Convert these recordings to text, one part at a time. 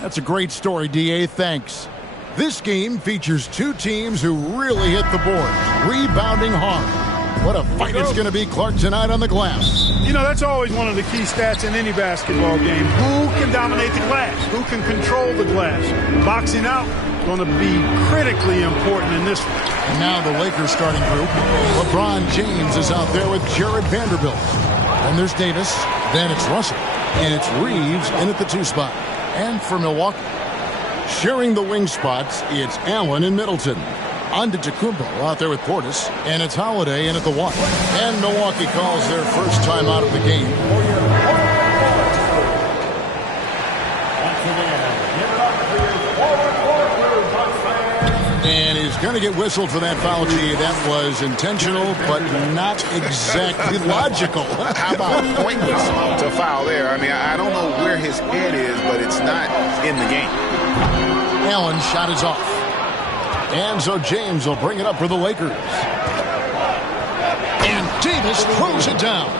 That's a great story, D.A. Thanks. This game features two teams who really hit the board, rebounding hard. What a fight it's going to be, Clark, tonight on the glass. You know, that's always one of the key stats in any basketball game. Who can dominate the glass? Who can control the glass? Boxing out going to be critically important in this one. And now the Lakers starting group. LeBron James is out there with Jared Vanderbilt. And there's Davis. Then it's Russell. And it's Reeves in at the 2 spot. And for Milwaukee, sharing the wing spots, it's Allen and Middleton. Antetokounmpo out there with Portis, and it's Holiday in at the 1. And Milwaukee calls their first time out of the game. And he's going to get whistled for that foul. That was intentional, but not exactly logical. How about pointless to foul there? I mean, I don't know where his head is, but it's not in the game. Allen's shot is off. And so James will bring it up for the Lakers. And Davis throws it down.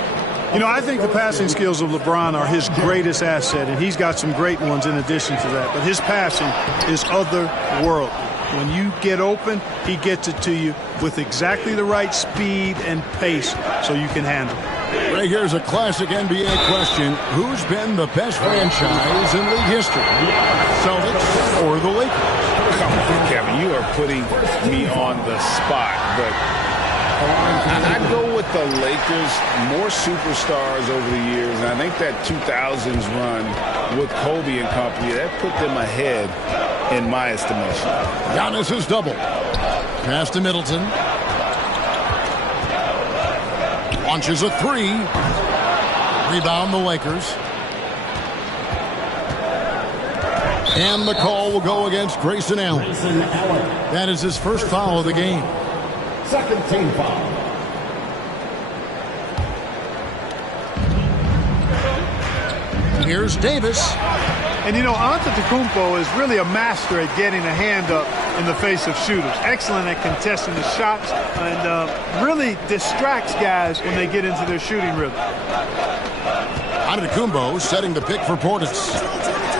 You know, I think the passing skills of LeBron are his greatest asset, and he's got some great ones in addition to that. But his passing is otherworldly. When you get open, he gets it to you with exactly the right speed and pace so you can handle it. Right, here's a classic NBA question. Who's been the best franchise in league history? Celtics or the Lakers? Come on, Kevin, you are putting me on the spot, but I'd go with the Lakers. More superstars over the years, and I think that 2000s run with Kobe and company, that put them ahead in my estimation. Giannis is double. Pass to Middleton. Launches a 3. Rebound the Lakers. And the call will go against Grayson Allen. That is his first foul of the game. Second team foul. Here's Davis. And, you know, Antetokounmpo is really a master at getting a hand up in the face of shooters. Excellent at contesting the shots and really distracts guys when they get into their shooting rhythm. Antetokounmpo setting the pick for Portis.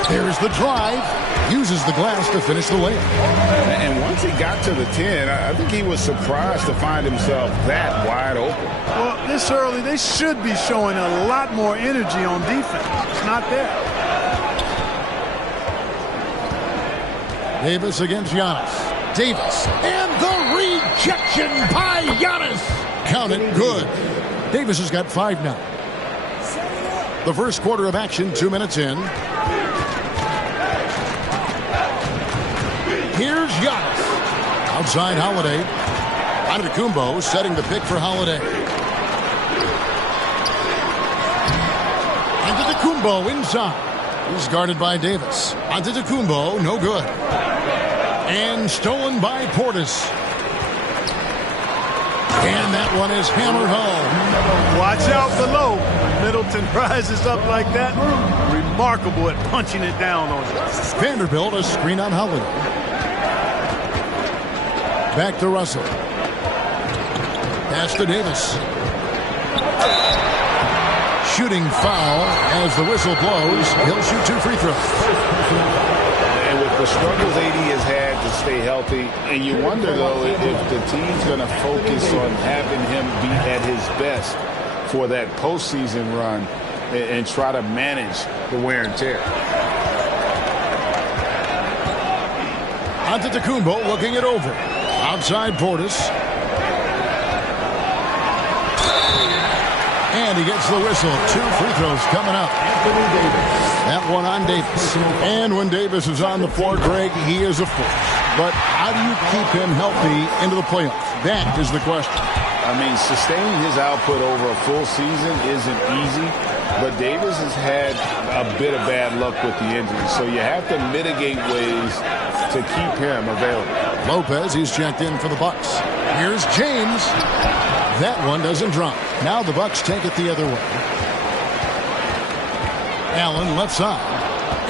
There's the drive. Uses the glass to finish the layup. And once he got to the 10, I think he was surprised to find himself that wide open. Well, this early, they should be showing a lot more energy on defense. It's not there. Davis against Giannis. Davis. And the rejection by Giannis. Count it. Good. Davis has got 5 now. The first quarter of action, 2 minutes in. Here's Giannis. Outside Holiday. Antetokounmpo setting the pick for Holiday. Antetokounmpo inside. He's guarded by Davis. Antetokounmpo, no good. And stolen by Portis. And that one is hammered home. Watch out below. Middleton rises up like that. Remarkable at punching it down on it. Vanderbilt, a screen on Holiday. Back to Russell. Pass to Davis. Shooting foul as the whistle blows. He'll shoot 2 free throws. And with the struggles AD has had to stay healthy, and you wonder, though, if the team's going to focus on having him be at his best for that postseason run and try to manage the wear and tear. Antetokounmpo looking it over. Outside Portis. And he gets the whistle. 2 free throws coming up. That one on Davis. And when Davis is on the floor, Greg, he is a force. But how do you keep him healthy into the playoffs? That is the question. I mean, sustaining his output over a full season isn't easy, but Davis has had a bit of bad luck with the injury, so you have to mitigate ways to keep him available. Lopez, he's checked in for the Bucks. Here's James. That one doesn't drop. Now the Bucks take it the other way. Allen left side.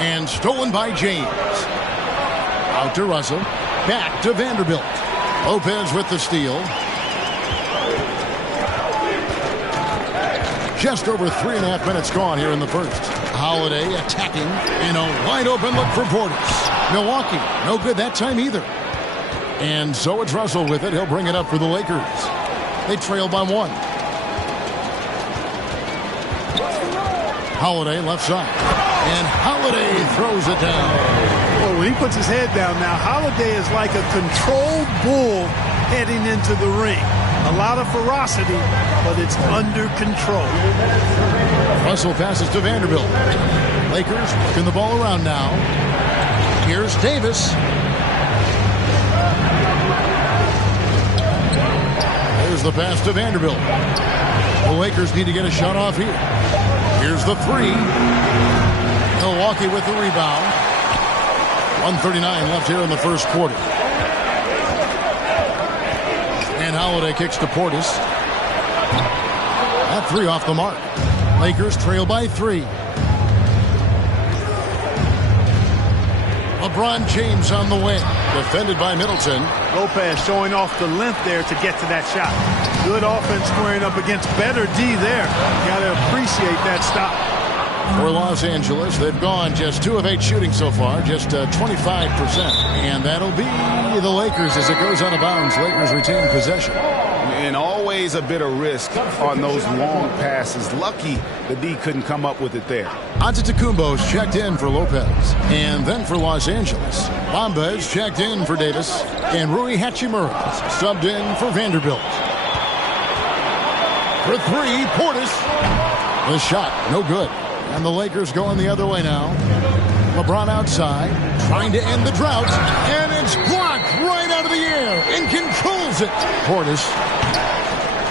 And stolen by James. Out to Russell. Back to Vanderbilt. Lopez with the steal. Just over 3.5 minutes gone here in the first. Holiday attacking in a wide open look for Portis. Milwaukee, no good that time either. And so it's Russell with it. He'll bring it up for the Lakers. They trail by 1. Holiday left side. And Holiday throws it down. Well, when he puts his head down now, Holiday is like a controlled bull heading into the ring. A lot of ferocity, but it's under control. Russell passes to Vanderbilt. Lakers working the ball around now. Here's Davis. There's the pass to Vanderbilt. The Lakers need to get a shot off here. Here's the 3. Milwaukee with the rebound. 1:39 left here in the first quarter. And Holiday kicks to Portis. That 3 off the mark. Lakers trail by 3. LeBron James on the wing. Defended by Middleton. Lopez showing off the length there to get to that shot. Good offense squaring up against better D there. Got to appreciate that stop. For Los Angeles, they've gone just 2 of 8 shooting so far, just 25%. And that'll be the Lakers as it goes out of bounds. Lakers retain possession. And always a bit of risk on those long passes. Lucky the D couldn't come up with it there. Antetokounmpo's checked in for Lopez. And then for Los Angeles, Bamba's checked in for Davis. And Rui Hachimura's subbed in for Vanderbilt. For 3, Portis. The shot, no good. And the Lakers going the other way now. LeBron outside, trying to end the drought. And it's blocked right out of the air and controls it. Portis.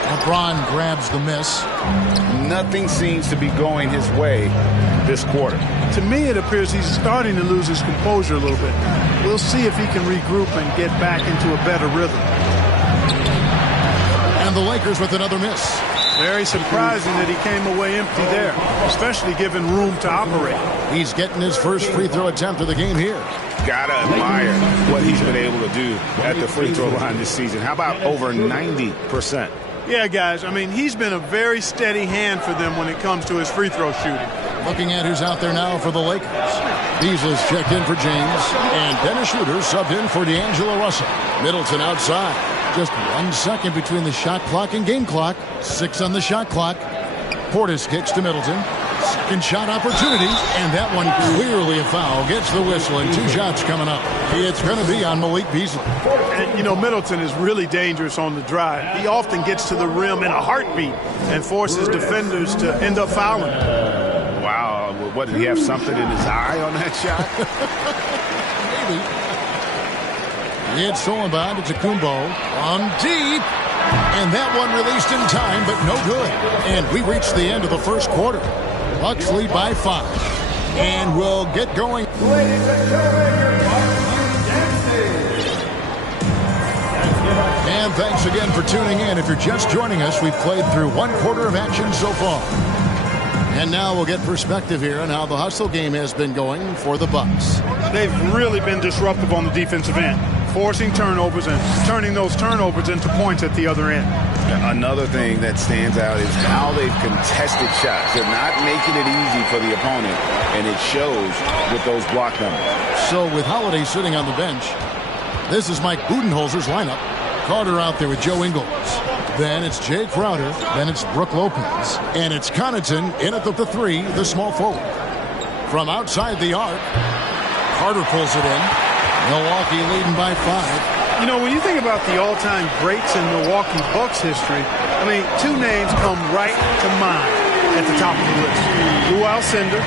LeBron grabs the miss. Nothing seems to be going his way this quarter. To me, it appears he's starting to lose his composure a little bit. We'll see if he can regroup and get back into a better rhythm. And the Lakers with another miss. Very surprising that he came away empty there, especially given room to operate. He's getting his first free throw attempt of the game here. Gotta admire what he's been able to do at the free throw line this season. How about over 90%? Yeah, guys, I mean, he's been a very steady hand for them when it comes to his free throw shooting. Looking at who's out there now for the Lakers. Beasley's checked in for James. And Dennis Schroeder subbed in for D'Angelo Russell. Middleton outside. Just 1 second between the shot clock and game clock. 6 on the shot clock. Portis kicks to Middleton. Second shot opportunity. And that one clearly a foul. Gets the whistle and 2 shots coming up. It's going to be on Malik Beasley. And, you know, Middleton is really dangerous on the drive. He often gets to the rim in a heartbeat and forces defenders to end up fouling. Wow. What, did he have something in his eye on that shot? Maybe. It's Solomon to Tacumbo on deep. And that one released in time, but no good. And we reached the end of the first quarter. Bucks lead by 5. And we'll get going. Ladies and gentlemen, your dancing. And thanks again for tuning in. If you're just joining us, we've played through 1 quarter of action so far. And now we'll get perspective here on how the hustle game has been going for the Bucks. They've really been disruptive on the defensive end, forcing turnovers and turning those turnovers into points at the other end. Another thing that stands out is how they've contested shots. They're not making it easy for the opponent, and it shows with those block numbers. So with Holiday sitting on the bench, this is Mike Budenholzer's lineup. Carter out there with Joe Ingles. Then it's Jay Crowder. Then it's Brook Lopez. And it's Connaughton in at the 3, the small forward. From outside the arc, Carter pulls it in. Milwaukee leading by 5. You know, when you think about the all-time greats in Milwaukee Bucks history, I mean, 2 names come right to mind at the top of the list. Lou Alcindor,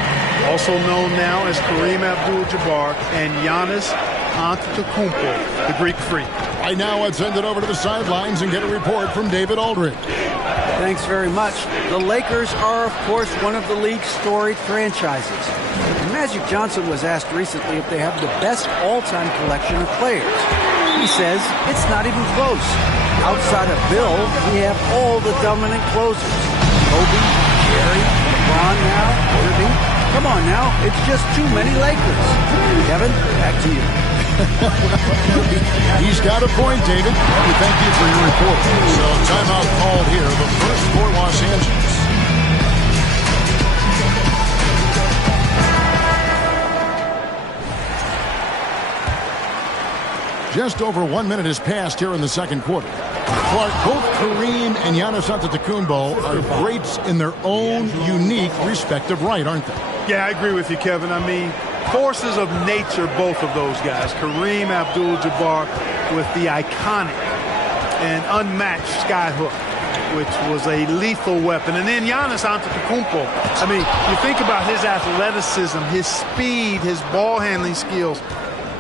also known now as Kareem Abdul-Jabbar, and Giannis Antetokounmpo, the Greek Freak. Right now, let's send it over to the sidelines and get a report from David Aldridge. Thanks very much. The Lakers are, of course, one of the league's storied franchises. Magic Johnson was asked recently if they have the best all-time collection of players. He says it's not even close. Outside of Bill, we have all the dominant closers. Kobe, Jerry, LeBron now, Irving. Come on now, it's just too many Lakers. Kevin, back to you. He's got a point, David. We thank you for your report. So timeout called here, the first for Los Angeles. Just over 1 minute has passed here in the second quarter. Clark, both Kareem and Giannis Antetokounmpo are greats in their own unique respective right, aren't they? Yeah, I agree with you, Kevin. I mean, forces of nature, both of those guys. Kareem Abdul-Jabbar with the iconic and unmatched skyhook, which was a lethal weapon. And then Giannis Antetokounmpo. I mean, you think about his athleticism, his speed, his ball handling skills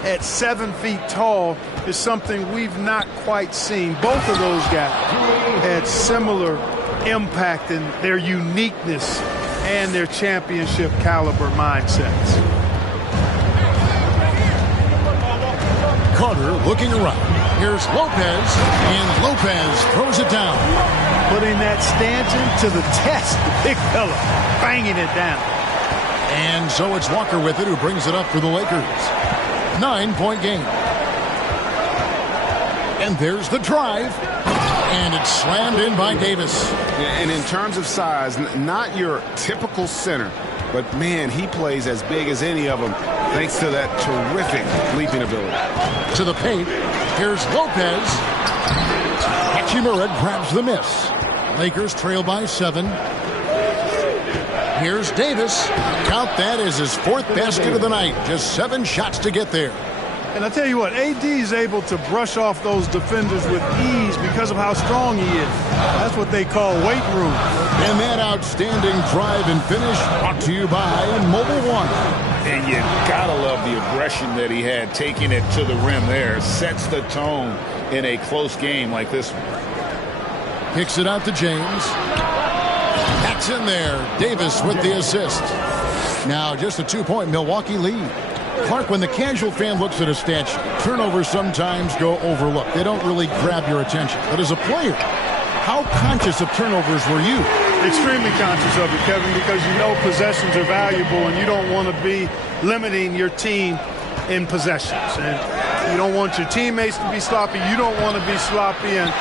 at 7 feet tall is something we've not quite seen. Both of those guys had similar impact in their uniqueness and their championship caliber mindsets. Carter looking around. Here's Lopez, and Lopez throws it down. Putting that stanchion to the test, the big fella, banging it down. And so it's Walker with it, who brings it up for the Lakers. 9-point game. And there's the drive. And it's slammed in by Davis. Yeah, and in terms of size, not your typical center, but man, he plays as big as any of them thanks to that terrific leaping ability. To the paint. Here's Lopez. Hachimura grabs the miss. Lakers trail by 7. Here's Davis. Count that as his 4th basket of the night. Just 7 shots to get there. And I tell you what, AD is able to brush off those defenders with ease because of how strong he is. That's what they call weight room. And that outstanding drive and finish brought to you by Mobile One. And you gotta love the aggression that he had, taking it to the rim there. Sets the tone in a close game like this one. Kicks it out to James. That's in there. Davis with the assist. Now just a 2-point Milwaukee lead. Clark, when the casual fan looks at a stat sheet, turnovers sometimes go overlooked. They don't really grab your attention. But as a player, how conscious of turnovers were you? Extremely conscious of it, Kevin, because you know possessions are valuable and you don't want to be limiting your team in possessions. And you don't want your teammates to be sloppy. You don't want to be sloppy. And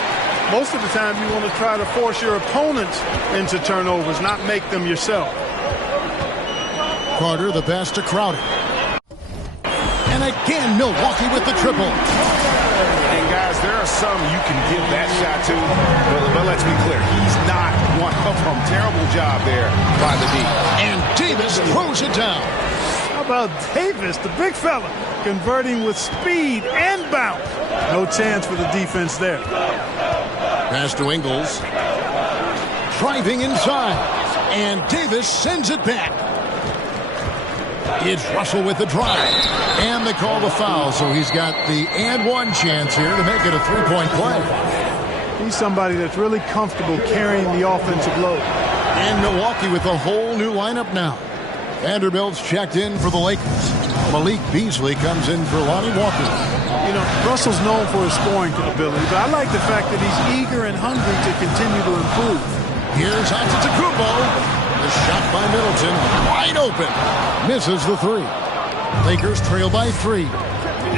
most of the time you want to try to force your opponents into turnovers, not make them yourself. Carter, the pass to Crowder. And again, Milwaukee with the triple. And guys, there are some you can give that shot to, but let's be clear, he's not one of them. Terrible job there by the D. And Davis throws it down. How about Davis, the big fella, converting with speed and bounce? No chance for the defense there. Pass to Ingles. Driving inside. And Davis sends it back. It's Russell with the drive. And they call the foul, so he's got the and one chance here to make it a 3-point play. He's somebody that's really comfortable carrying the offensive load. And Milwaukee with a whole new lineup now. Vanderbilt's checked in for the Lakers. Malik Beasley comes in for Lonnie Walker. You know, Russell's known for his scoring ability, but I like the fact that he's eager and hungry to continue to improve. Here's Antetokounmpo. The shot by Middleton, wide open. Misses the 3. Lakers trail by 3.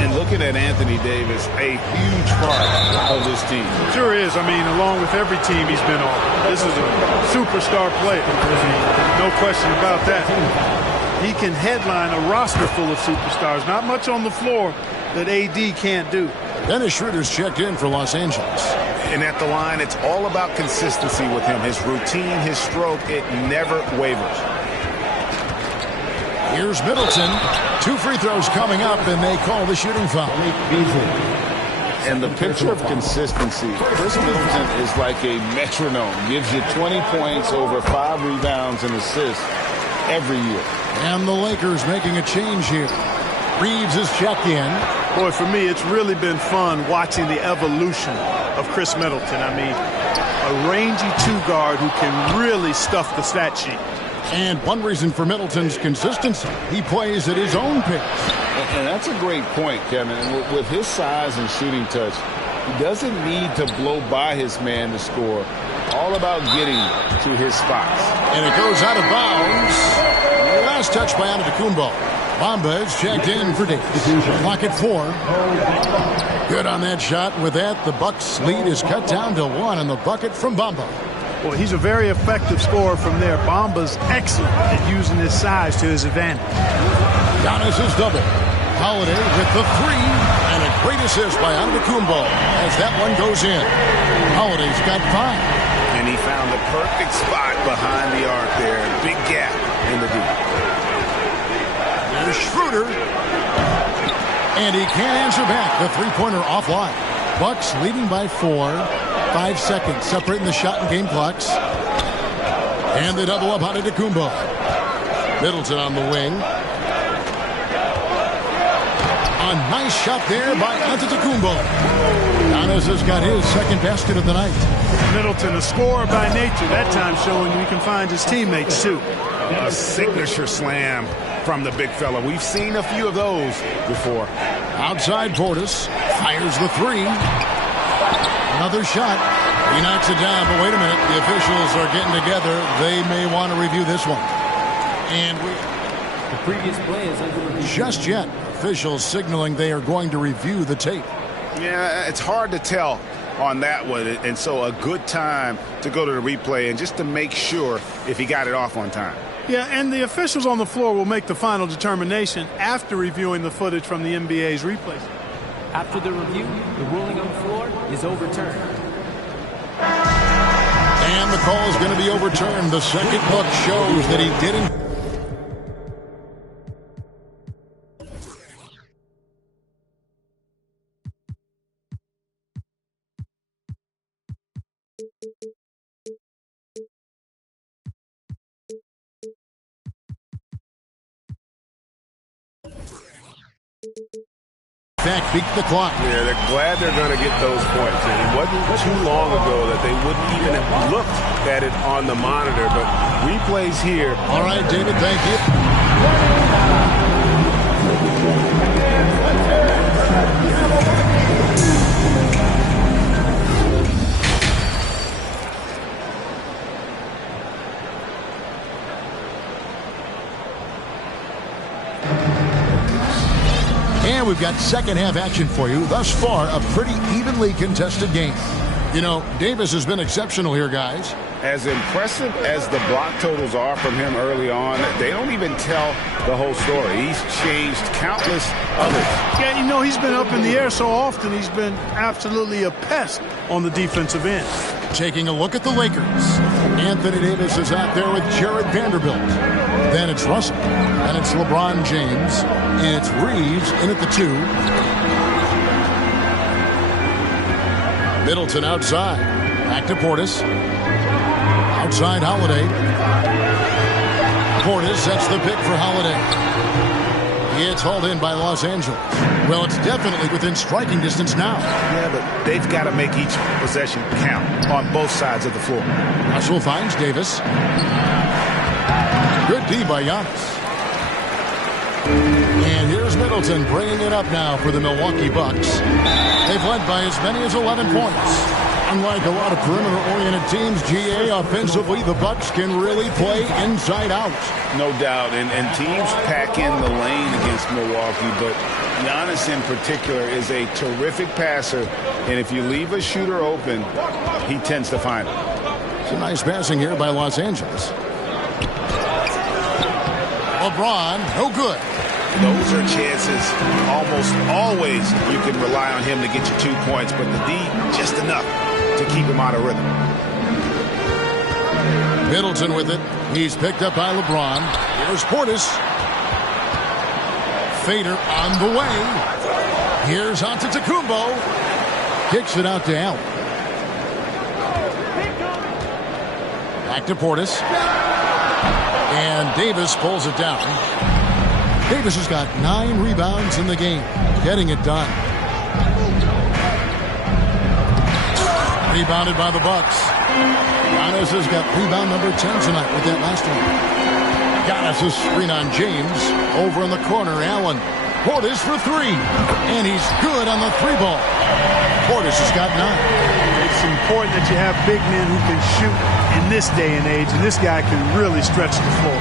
And looking at Anthony Davis, a huge part of this team. Sure is. I mean, along with every team he's been on. This is a superstar player. No question about that. He can headline a roster full of superstars. Not much on the floor that AD can't do. Dennis Schroeder's checked in for Los Angeles. And at the line, it's all about consistency with him. His routine, his stroke, it never wavers. Here's Middleton. 2 free throws coming up, and they call the shooting foul. And the picture of consistency, Chris Middleton is like a metronome. Gives you 20 points, over 5 rebounds and assists every year. And the Lakers making a change here. Reeves is checked in. Boy, for me, it's really been fun watching the evolution of Chris Middleton. I mean, a rangy 2-guard who can really stuff the stat sheet. And one reason for Middleton's consistency, he plays at his own pace. And that's a great point, Kevin. And with his size and shooting touch, he doesn't need to blow by his man to score. All about getting to his spots. And it goes out of bounds. Last touch by Antetokounmpo. Bamba is checked in for Davis. Clock at 4. Good on that shot. With that, the Bucks' lead is cut down to 1 on the bucket from Bamba. Well, he's a very effective scorer from there. Bamba's excellent at using his size to his advantage. Giannis is double. Holiday with the three, and a great assist by Antetokounmpo as that one goes in. Holiday's got 5. And he found the perfect spot behind the arc there. Big gap in the deep. There's Schroeder. And he can't answer back. The three-pointer offline. Bucks leading by 4. 5 seconds separating the shot and game clocks. And they double up on Antetokounmpo. Middleton on the wing. A nice shot there by Antetokounmpo. Giannis has got his second basket of the night. Middleton, a scorer by nature, that time showing you he can find his teammates too. A signature slam from the big fella. We've seen a few of those before. Outside Portis fires the three. Another shot. He knocks it down, but wait a minute. The officials are getting together. They may want to review this one. And the previous play is under review. Just yet, officials signaling they are going to review the tape. Yeah, it's hard to tell on that one, and so a good time to go to the replay and just to make sure if he got it off on time. Yeah, and the officials on the floor will make the final determination after reviewing the footage from the NBA's replays. After the review, the ruling on the floor is overturned. And the call is going to be overturned. The second look shows that he didn't. Back, beat the clock. Yeah, they're glad they're going to get those points. And it wasn't too long ago that they wouldn't even have looked at it on the monitor, but replays here. All right, David, thank you. And we've got second half action for you. Thus far, a pretty evenly contested game. You know, Davis has been exceptional here, guys. As impressive as the block totals are from him early on, they don't even tell the whole story. He's changed countless others. Yeah, you know, he's been up in the air so often, he's been absolutely a pest on the defensive end. Taking a look at the Lakers. Anthony Davis is out there with Jared Vanderbilt. Then it's Russell. And it's LeBron James. And it's Reeves in at the 2. Middleton outside. Back to Portis. Outside Holiday. Portis sets the pick for Holiday. It's hauled in by Los Angeles. Well, it's definitely within striking distance now. Yeah, but they've got to make each possession count on both sides of the floor. Russell finds Davis. Good D by Giannis. And here's Middleton bringing it up now for the Milwaukee Bucks. They've led by as many as 11 points. Unlike a lot of perimeter-oriented teams, GA, offensively, the Bucks can really play inside out. No doubt, and teams pack in the lane against Milwaukee, but Giannis in particular is a terrific passer, and if you leave a shooter open, he tends to find it. It's a nice passing here by Los Angeles. LeBron, no good. Those are chances. Almost always you can rely on him to get you 2 points, but the D, just enough to keep him out of rhythm. Middleton with it. He's picked up by LeBron. Here's Portis. Fader on the way. Here's Antetokounmpo. Kicks it out to Allen. Back to Portis. And Davis pulls it down. Davis has got 9 rebounds in the game. Getting it done. Rebounded by the Bucks. Giannis has got rebound number 10 tonight with that last one. Giannis' screen on James. Over in the corner, Allen. Portis for 3. And he's good on the 3 ball. Portis has got 9. It's important that you have big men who can shoot in this day and age, and this guy can really stretch the floor.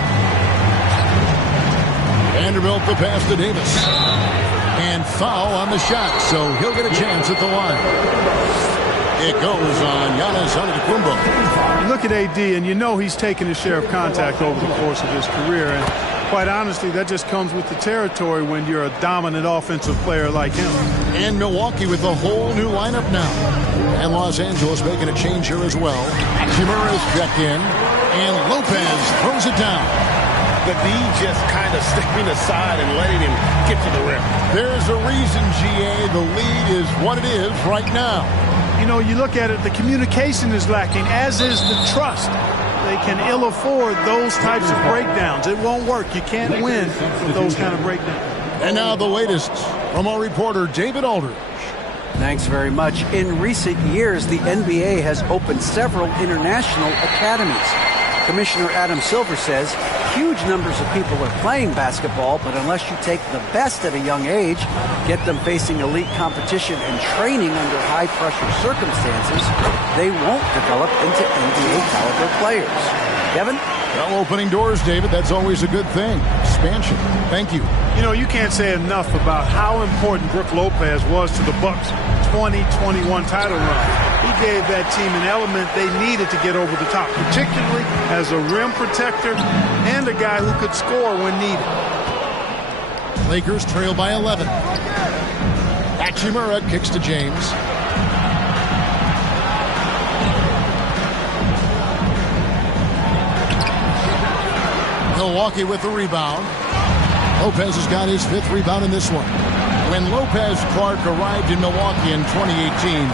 Vanderbilt the pass to Davis. And foul on the shot, so he'll get a chance at the line. It goes on Giannis Antetokounmpo. You look at AD, and you know he's taken his share of contact over the course of his career, and Quite honestly, that just comes with the territory when you're a dominant offensive player like him. And Milwaukee with a whole new lineup now. And Los Angeles making a change here as well. Hachimura is checked in. And Lopez throws it down. The D just kind of stepping aside and letting him get to the rim. There's a reason, GA. The lead is what it is right now. You know, you look at it, the communication is lacking, as is the trust. They can ill afford those types of breakdowns. It won't work. You can't win with those kind of breakdowns. And now the latest from our reporter, David Aldridge. Thanks very much. In recent years, the NBA has opened several international academies. Commissioner Adam Silver says huge numbers of people are playing basketball, but unless you take the best at a young age, get them facing elite competition and training under high-pressure circumstances, they won't develop into NBA-caliber players. Kevin? Well, opening doors, David, that's always a good thing. Expansion. Thank you. You know, you can't say enough about how important Brook Lopez was to the Bucks' 2021 title run. He gave that team an element they needed to get over the top, particularly as a rim protector and a guy who could score when needed. Lakers trail by 11. Hachimura kicks to James. Milwaukee with the rebound. Lopez has got his 5th rebound in this one. When Lopez Clark arrived in Milwaukee in 2018,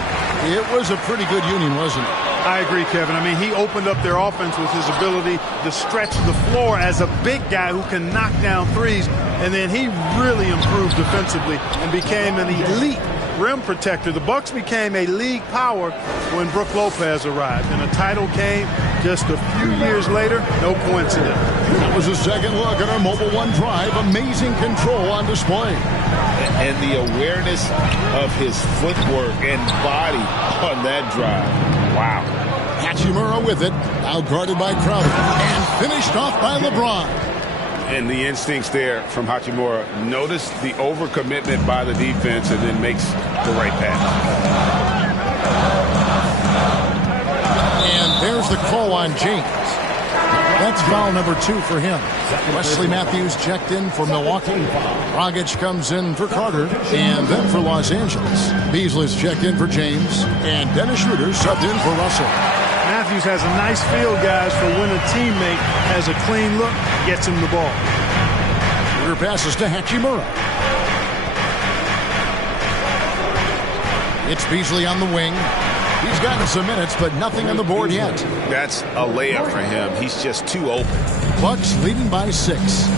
it was a pretty good union, wasn't it? I agree, Kevin. I mean, he opened up their offense with his ability to stretch the floor as a big guy who can knock down threes, and then he really improved defensively and became an elite rim protector. The Bucks became a league power when Brook Lopez arrived, and a title came just a few years later. No coincidence. That was a second look at our Mobile One Drive. Amazing control on display. And the awareness of his footwork and body on that drive. Wow. Hachimura with it. Now guarded by Crowder. And finished off by LeBron. And the instincts there from Hachimura. Notice the overcommitment by the defense and then makes the right pass. And there's the call on James. That's foul number 2 for him. Wesley Matthews checked in for Milwaukee. Dragic comes in for Carter. And then for Los Angeles, Beasley's checked in for James. And Dennis Schroeder subbed in for Russell. Matthews has a nice feel, guys, for when a teammate has a clean look, gets him the ball. Schroeder passes to Hachimura. It's Beasley on the wing. He's gotten some minutes, but nothing on the board yet. That's a layup for him. He's just too open. Bucks leading by 6.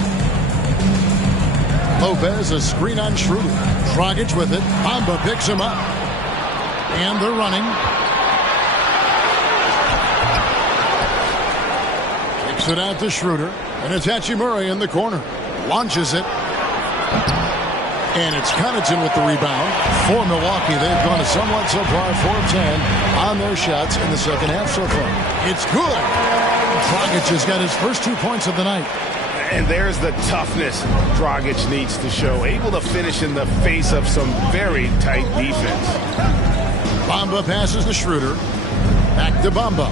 Lopez, a screen on Schroeder. Dragic with it. Bamba picks him up. And they're running. Kicks it out to Schroeder. And it's Hachimura in the corner. Launches it. And it's Connaughton with the rebound. For Milwaukee, they've gone a somewhat subpar 4 of 10 on their shots in the second half so far. It's good. Dragic has got his first 2 points of the night. And there's the toughness Dragic needs to show. Able to finish in the face of some very tight defense. Bamba passes to Schroeder. Back to Bamba.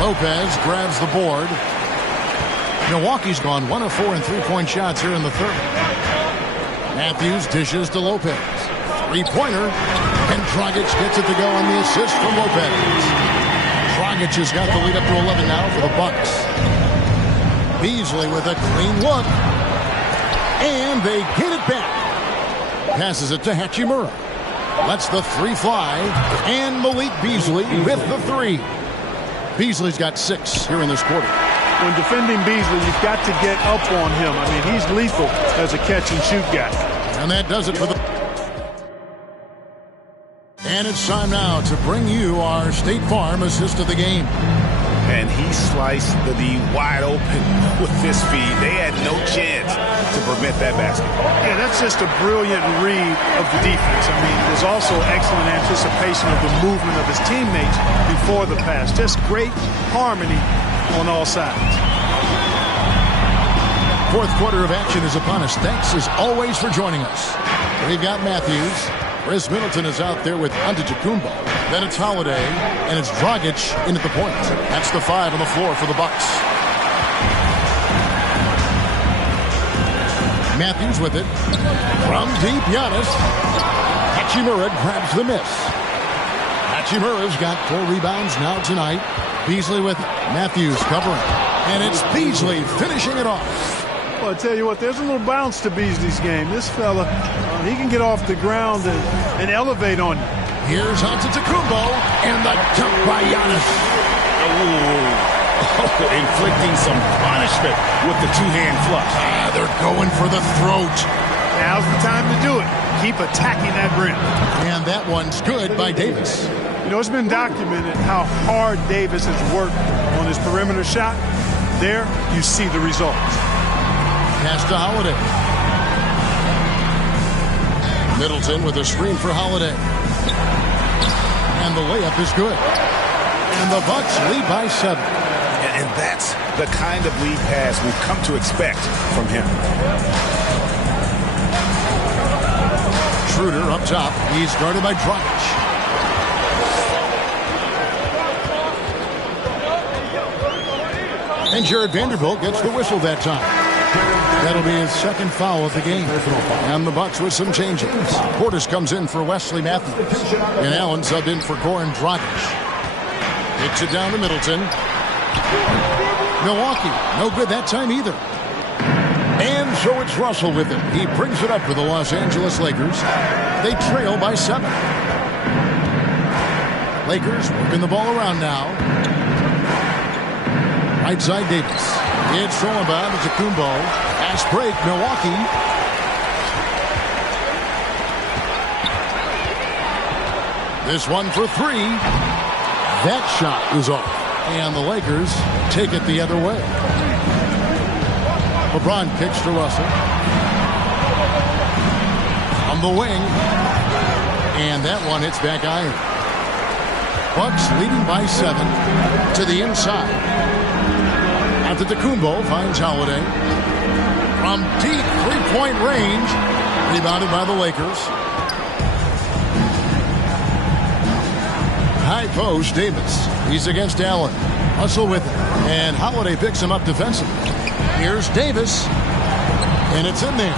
Lopez grabs the board. Milwaukee's gone 1 of 4 in 3-point shots here in the third. Matthews dishes to Lopez. 3-pointer. And Dragic gets it to go on the assist from Lopez. Dragic has got the lead up to 11 now for the Bucks. Beasley with a clean look. And they get it back. Passes it to Hachimura. Lets the 3 fly. And Malik Beasley with the 3. Beasley's got 6 here in this quarter. When defending Beasley, you've got to get up on him. I mean, he's lethal as a catch-and-shoot guy. And that does it for the... And it's time now to bring you our State Farm assist of the game. And he sliced the D wide open with this feed. They had no chance to prevent that basket. Yeah, that's just a brilliant read of the defense. I mean, there's also excellent anticipation of the movement of his teammates before the pass. Just great harmony on all sides. Fourth quarter of action is upon us. Thanks as always for joining us. We've got Matthews. Chris Middleton is out there with Antetokounmpo. Then it's Holiday, and it's Dragic in at the point. That's the 5 on the floor for the Bucks. Matthews with it. From deep, Giannis. Hachimura grabs the miss. Hachimura's got 4 rebounds now tonight. Beasley with it. Matthews covering. And it's Beasley finishing it off. Well, I tell you what, there's a little bounce to Beasley's game. This fella, he can get off the ground and elevate on you. Here's Antetokounmpo, and the dunk by Giannis. Inflicting some punishment with the two-hand flush. They're going for the throat. Now's the time to do it. Keep attacking that rim. And that one's good by Davis. You know, it's been documented how hard Davis has worked on his perimeter shot. There, you see the results. Pass to Holiday. Middleton with a screen for Holiday. And the layup is good. And the Bucks lead by 7. And that's the kind of lead pass we've come to expect from him. Schroeder up top. He's guarded by Dragic. And Jared Vanderbilt gets the whistle that time. That'll be his second foul of the game. And the Bucks with some changes. Portis comes in for Wesley Matthews. And Allen subbed in for Goran Dragic. Takes it down to Middleton. Milwaukee, no good that time either. And so it's Russell with it. He brings it up for the Los Angeles Lakers. They trail by 7. Lakers working the ball around now. Right side Davis. It's thrown by Antetokounmpo. Fast break, Milwaukee. This one for 3. That shot is off. And the Lakers take it the other way. LeBron kicks to Russell. On the wing. And that one hits back iron. Bucks leading by 7 to the inside. Antetokounmpo finds Holiday. From deep 3-point range. Rebounded by the Lakers. High post, Davis. He's against Allen. Russell with it. And Holiday picks him up defensively. Here's Davis. And it's in there.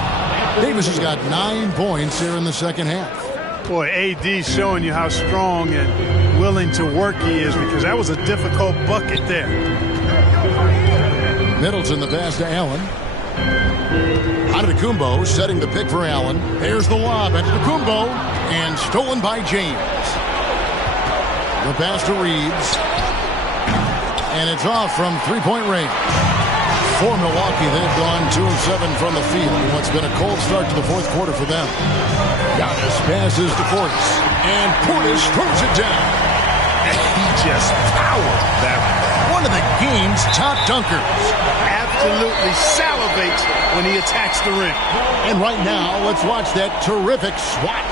Davis has got 9 points here in the second half. Boy, AD showing you how strong and willing to work he is, because that was a difficult bucket there. Middleton the pass to Allen. Antetokounmpo setting the pick for Allen. There's the lob. Antetokounmpo. And stolen by James. The pass to Reeves. And it's off from 3-point range. For Milwaukee, they've gone 2 of 7 from the field. What's been a cold start to the fourth quarter for them. Giannis passes to Portis. And Portis throws it down. And he just powered that one of the game's top dunkers. Absolutely salivates when he attacks the rim. And right now, let's watch that terrific swat.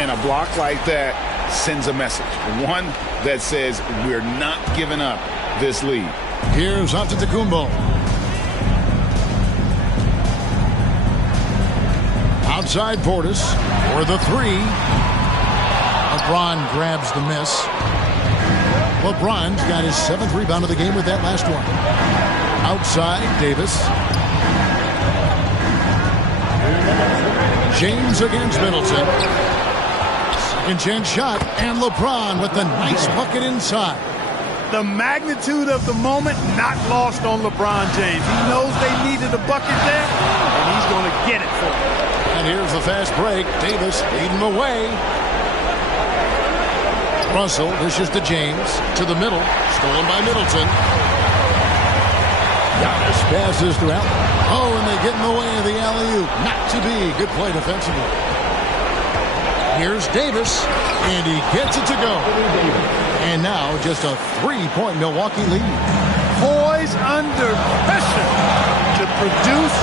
And a block like that sends a message. One that says we're not giving up this lead. Here's Antetokounmpo. Outside Portis for the 3. LeBron grabs the miss. LeBron's got his 7th rebound of the game with that last one. Outside Davis. James against Middleton. Second chance shot, and LeBron with the nice bucket inside. The magnitude of the moment not lost on LeBron James. He knows they needed a bucket there, and he's going to get it for them. And here's the fast break. Davis leading the way. Russell dishes to James. To the middle. Stolen by Middleton. Giannis passes to Allen. Oh, and they get in the way of the alley-oop. Not to be. Good play defensively. Here's Davis. And he gets it to go. And now just a 3-point Milwaukee lead. Poised under pressure to produce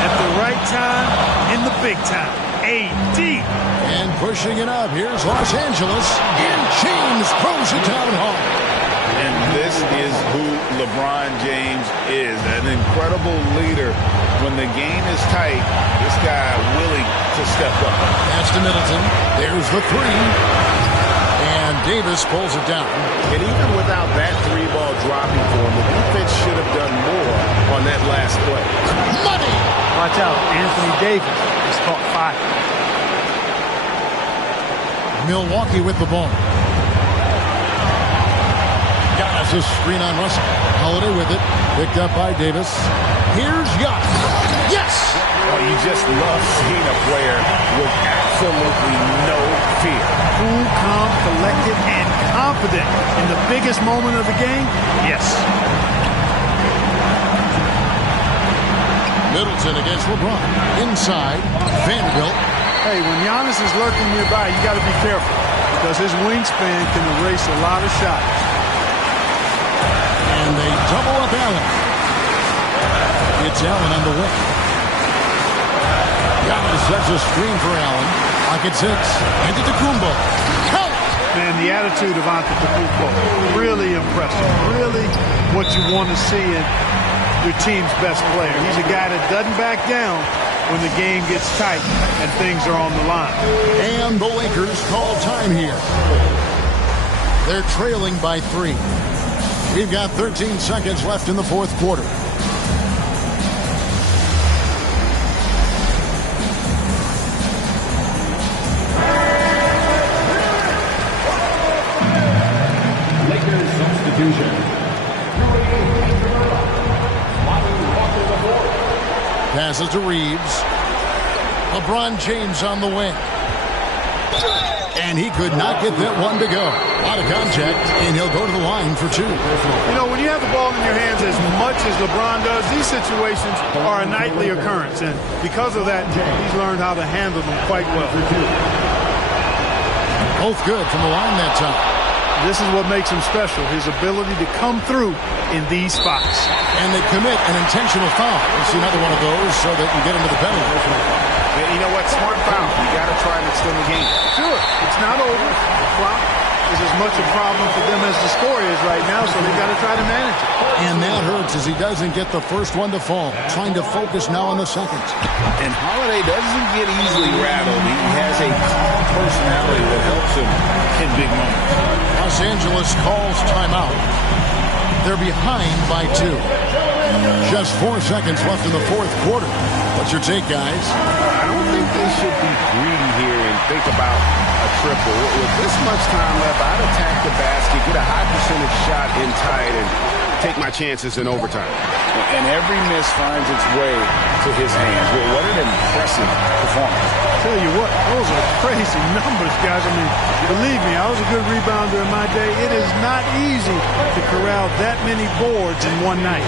at the right time in the big time. AD. And pushing it up. Here's Los Angeles. And James throws it down hard. And this is who LeBron James is. An incredible leader. When the game is tight, this guy willing to step up. Pass to Middleton. There's the 3. And Davis pulls it down. And even without that 3-ball dropping for him, the defense should have done more on that last play. Money! Watch out. Anthony Davis has caught fire. Milwaukee with the ball. Giannis a screen on Russell. Holiday with it. Picked up by Davis. Here's Giannis. Yes! Oh, you just love seeing a player with absolutely no fear. Cool, calm, collected, and confident in the biggest moment of the game. Yes. Middleton against LeBron. Inside. Vanderbilt. Hey, when Giannis is lurking nearby, you got to be careful because his wingspan can erase a lot of shots. And they double up Allen. It's Allen on the wing. Giannis sets a screen for Allen. Pocket six. Antetokounmpo. Count! Man, the attitude of Antetokounmpo, really impressive. Really what you want to see in your team's best player. He's a guy that doesn't back down when the game gets tight and things are on the line. And the Lakers call time here. They're trailing by 3. We've got 13 seconds left in the fourth quarter. Lakers substitution. Passes to Reeves. LeBron James on the wing. And he could not get that one to go. Out of contact, and he'll go to the line for 2. You know, when you have the ball in your hands as much as LeBron does, these situations are a nightly occurrence. And because of that, he's learned how to handle them quite well. Both good from the line that time. This is what makes him special, his ability to come through in these spots. And they commit an intentional foul. We'll see another one of those so that you get into the penalty. You know what? Smart foul. You got to try and extend the game. Sure, it's not over. The clock is as much a problem for them as the score is right now, so they got to try to manage it. And that hurts as he doesn't get the first one to fall. Trying to focus now on the second. And Holiday doesn't get easily rattled. He has a calm personality that helps him in big moments. Los Angeles calls timeout. They're behind by 2. Just 4 seconds left in the fourth quarter. What's your take, guys? I don't think they should be greedy here and think about a triple. With this much time left, I'd attack the basket, get a high percentage shot in tight, and take my chances in overtime. And every miss finds its way to his hands. Well, what an impressive performance. Tell you what, those are crazy numbers, guys. I mean, believe me, I was a good rebounder in my day. It is not easy to corral that many boards in one night.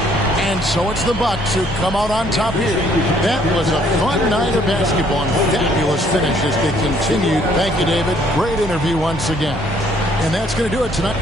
And so it's the Bucks who come out on top here. That was a fun night of basketball and fabulous finish as they continued. Thank you, David. Great interview once again. And that's going to do it tonight.